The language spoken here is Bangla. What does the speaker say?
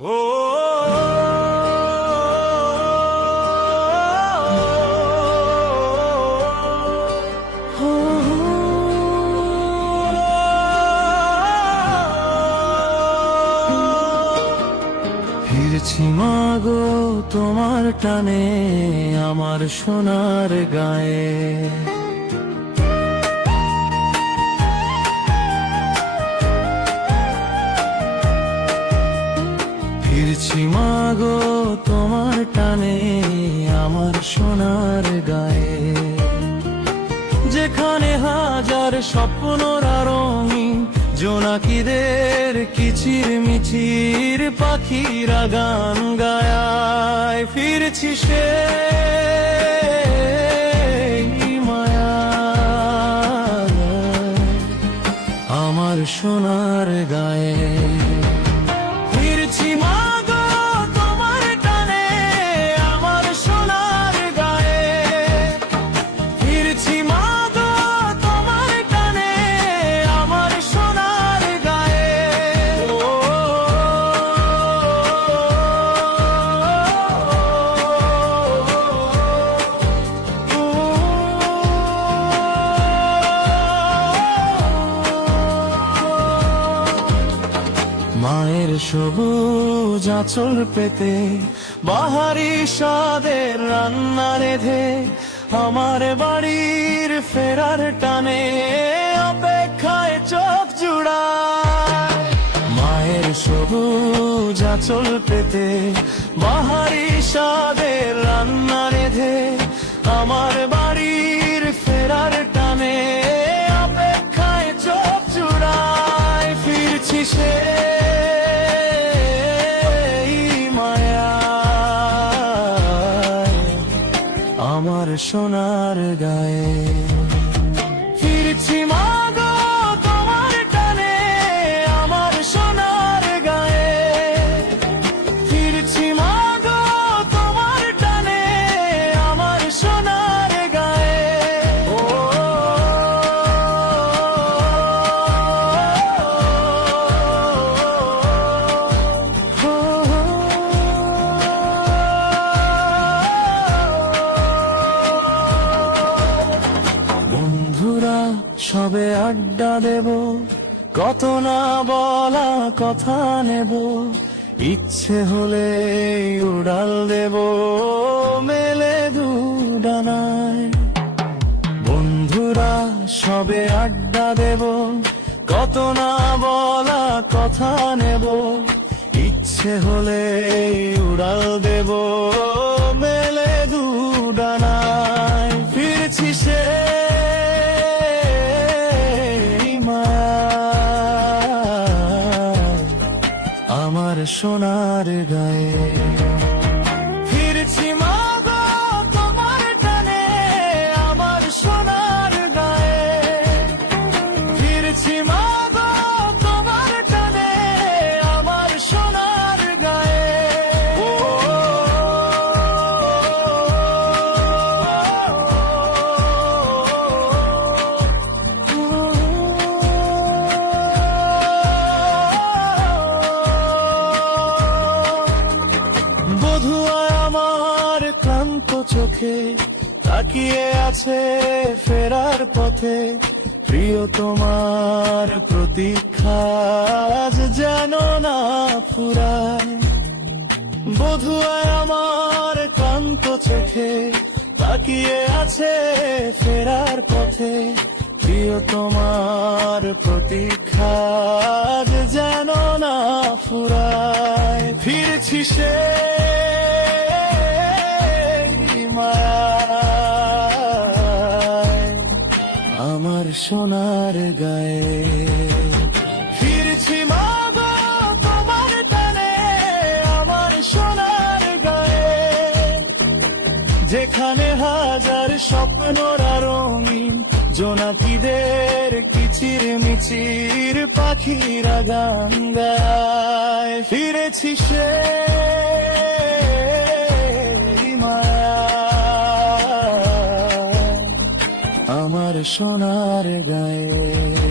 ফিরছি মাগো তোমার টানে আমার সোনার গায়ে, ফিরছি মাগো তোমার টানে আমার সোনার গায়ে, যেখানে হাজার স্বপ্নর রঙিন জোনাকিদের কিচির মিচির পাখিরা গান গায়। ফিরছি সে মায়া আমার সোনার গায়ে, ফিরছি মাগো তোমার টানে আমার সোনার গায়ে, ফিরছি মাগো তোমার টানে আমার সোনার গায়ে। মায়ের সবুজ আঁচল পেতে বাহারি স্বাদের রান্না রেধে আমার বাড়ির ফেরার টানে অপেক্ষায় চোখ জুড়ায়। মায়ের সবুজ আঁচল পেতে বাহারি স্বাদের রান্না রেধে আমার বাড়ির ফেরার টানে অপেক্ষায় চোখ জুড়ায়। ফিরছি সে আমার সোনার গায়ে, ফিরছি মাগো তোমার টানে আমার সোনার গায়ে, ফিরছি মাগো তোমার টানে আমার সোনার গায়ে। বন্ধুরা সবে আড্ডা দেব, কত না বলা কথা নেব, ইচ্ছে হলে উড়াল দেব মেলে দুডানায়। বন্ধুরা সবে আড্ডা দেব, কত না বলা কথা নেব, ইচ্ছে হলে উড়াল দেব মেলে দুডানায়। ফিরছি সে আমার সোনার গায়ে, ফিরছি মাগো তোমার টানে আমার সোনার গায়ে, ফিরছি মাগো তোমার টানে আমার সোনার গায়ে। বধুয়া আমার ক্লান্ত চোখে তাকিয়ে আছে ফেরার পথে, প্রিয় তোমার প্রতীক্ষা আজ যেন না ফুরায়। বধুয়া আমার ক্লান্ত চোখে তাকিয়ে আছে ফেরার পথে, প্রিয় তোমার প্রতীক্ষা আজ যেন না ফুরায়। ফিরছি সে মায়ায় আমার সোনার গায়ে, ফিরছি মাগো তোমার টানে আমার সোনার গায়ে, যেখানে হাজার স্বপ্নর রঙিন জোনাকিদের কিচির মিচির পাখিরা গান গায়। ফিরেছি সে আমার সোনার গায়ে।